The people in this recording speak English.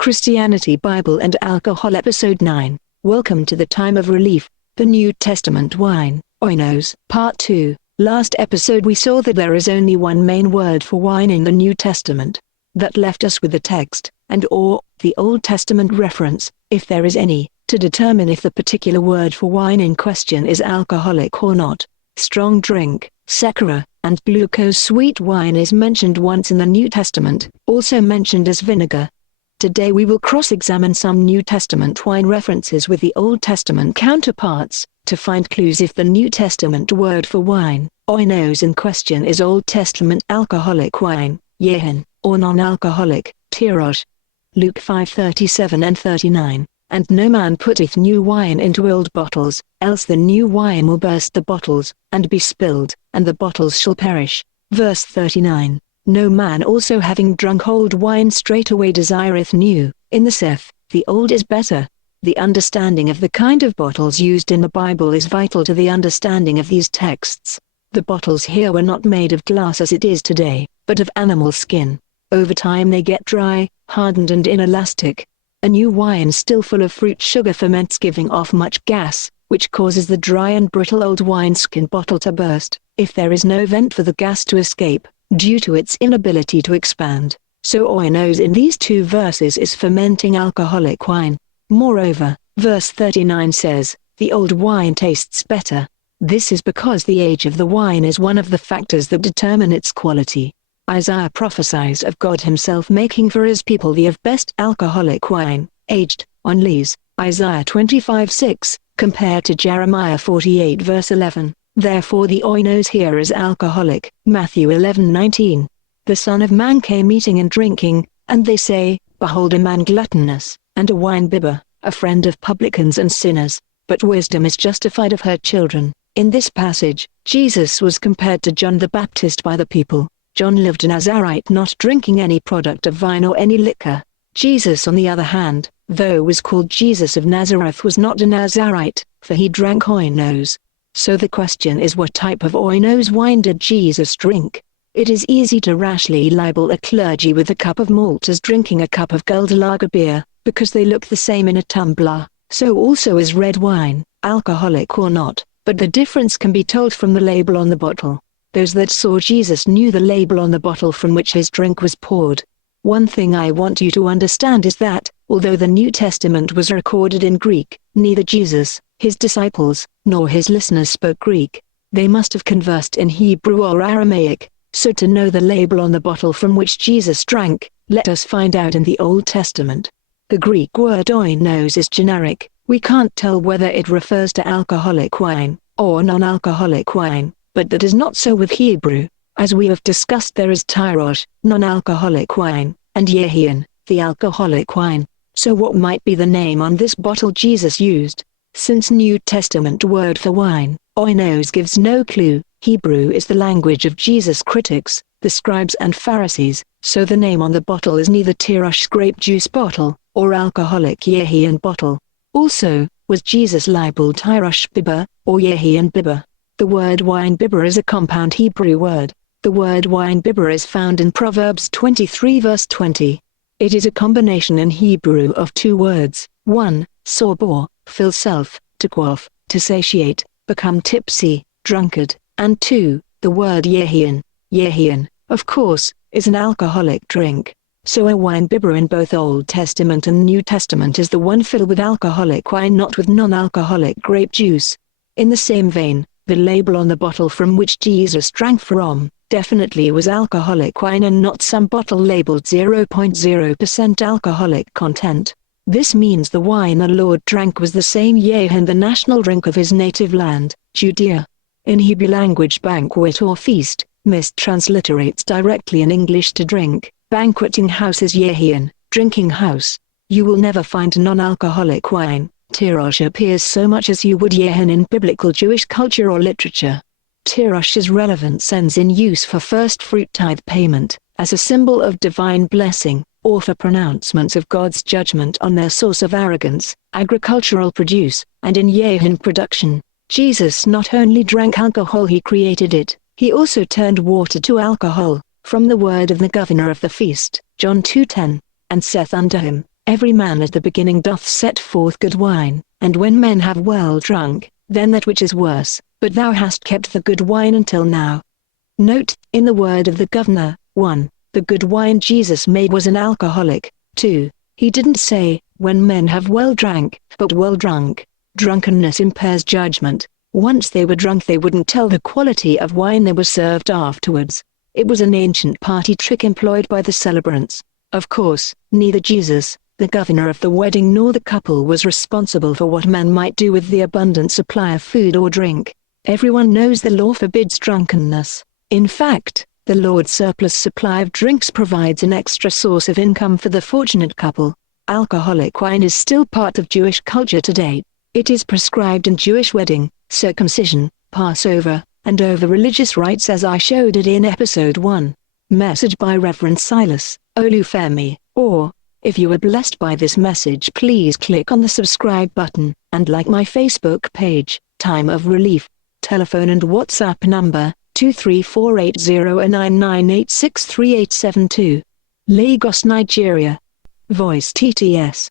Christianity Bible and Alcohol Episode 9. Welcome to the time of relief, the New Testament wine, oinos. Part 2. Last episode we saw that there is only one main word for wine in the New Testament. That left us with the text, and/or the Old Testament reference, if there is any, to determine if the particular word for wine in question is alcoholic or not. Strong drink, sakara, and glucose sweet wine is mentioned once in the New Testament, also mentioned as vinegar. Today we will cross-examine some New Testament wine references with the Old Testament counterparts, to find clues if the New Testament word for wine, oinos in question is Old Testament alcoholic wine, yehin, or non-alcoholic, tirosh. Luke 5:37 and 39, and no man putteth new wine into old bottles, else the new wine will burst the bottles, and be spilled, and the bottles shall perish. Verse 39. No man also having drunk old wine straightway desireth new, in the saith, the old is better. The understanding of the kind of bottles used in the Bible is vital to the understanding of these texts. The bottles here were not made of glass as it is today, but of animal skin. Over time they get dry, hardened and inelastic. A new wine still full of fruit sugar ferments, giving off much gas, which causes the dry and brittle old wineskin bottle to burst, if there is no vent for the gas to escape, due to its inability to expand. So oinos in these two verses is fermenting alcoholic wine. Moreover, verse 39 says, the old wine tastes better. This is because the age of the wine is one of the factors that determine its quality. Isaiah prophesies of God himself making for his people the of best alcoholic wine, aged, on lees, Isaiah 25:6, compared to Jeremiah 48 verse 11. Therefore the oinos here is alcoholic. Matthew 11:19. The Son of Man came eating and drinking, and they say, Behold a man gluttonous, and a wine-bibber, a friend of publicans and sinners, but wisdom is justified of her children. In this passage, Jesus was compared to John the Baptist by the people. John lived a Nazarite, not drinking any product of vine or any liquor. Jesus on the other hand, though was called Jesus of Nazareth, was not a Nazarite, for he drank oinos. So the question is, what type of oinos wine did Jesus drink? It is easy to rashly label a clergy with a cup of malt as drinking a cup of gold lager beer, because they look the same in a tumbler. So also is red wine, alcoholic or not, but the difference can be told from the label on the bottle. Those that saw Jesus knew the label on the bottle from which his drink was poured. One thing I want you to understand is that, although the New Testament was recorded in Greek, neither Jesus, his disciples, nor his listeners spoke Greek. They must have conversed in Hebrew or Aramaic, so to know the label on the bottle from which Jesus drank, let us find out in the Old Testament. The Greek word oinos is generic. We can't tell whether it refers to alcoholic wine, or non-alcoholic wine, but that is not so with Hebrew. As we have discussed, there is tirosh, non-alcoholic wine, and yehin, the alcoholic wine. So what might be the name on this bottle Jesus used? Since New Testament word for wine, oinos, gives no clue, Hebrew is the language of Jesus' critics, the scribes and Pharisees, so the name on the bottle is neither tirosh grape juice bottle, or alcoholic yehin bottle. Also, was Jesus labeled tirosh bibber, or yehin bibber? The word wine bibber is a compound Hebrew word. The word wine bibber is found in Proverbs 23 verse 20. It is a combination in Hebrew of two words, one, sorbor, fill self, to quaff, to satiate, become tipsy, drunkard, and two, the word yehin. Yehin, of course, is an alcoholic drink. So a wine bibber in both Old Testament and New Testament is the one filled with alcoholic wine, not with non-alcoholic grape juice. In the same vein, the label on the bottle from which Jesus drank from, definitely was alcoholic wine and not some bottle labeled 0.0% alcoholic content. This means the wine the Lord drank was the same yehin, the national drink of his native land, Judea. In Hebrew language, banquet or feast, mistransliterates directly in English to drink. Banqueting house is yehin, drinking house. You will never find non-alcoholic wine, tirosh, appears so much as you would yehin in biblical Jewish culture or literature. Tirosh's relevant sense in use for first fruit tithe payment, as a symbol of divine blessing, or for pronouncements of God's judgment on their source of arrogance, agricultural produce, and in yehin production. Jesus not only drank alcohol, he created it, he also turned water to alcohol, from the word of the governor of the feast, John 2:10, and saith unto him, Every man at the beginning doth set forth good wine, and when men have well drunk, then that which is worse, but thou hast kept the good wine until now. Note, in the word of the governor, 1. The good wine Jesus made was an alcoholic. 2. He didn't say, when men have well drank, but well drunk. Drunkenness impairs judgment. Once they were drunk they wouldn't tell the quality of wine they were served afterwards. It was an ancient party trick employed by the celebrants. Of course, neither Jesus, the governor of the wedding, nor the couple was responsible for what man might do with the abundant supply of food or drink. Everyone knows the law forbids drunkenness. In fact, the Lord's surplus supply of drinks provides an extra source of income for the fortunate couple. Alcoholic wine is still part of Jewish culture today. It is prescribed in Jewish wedding, circumcision, Passover, and over religious rites, as I showed it in episode 1. Message by Reverend Silas Olufemi. Or, if you were blessed by this message, please click on the subscribe button, and like my Facebook page, Time of Relief. Telephone and WhatsApp number, 2348099863872. Lagos, Nigeria. Voice TTS.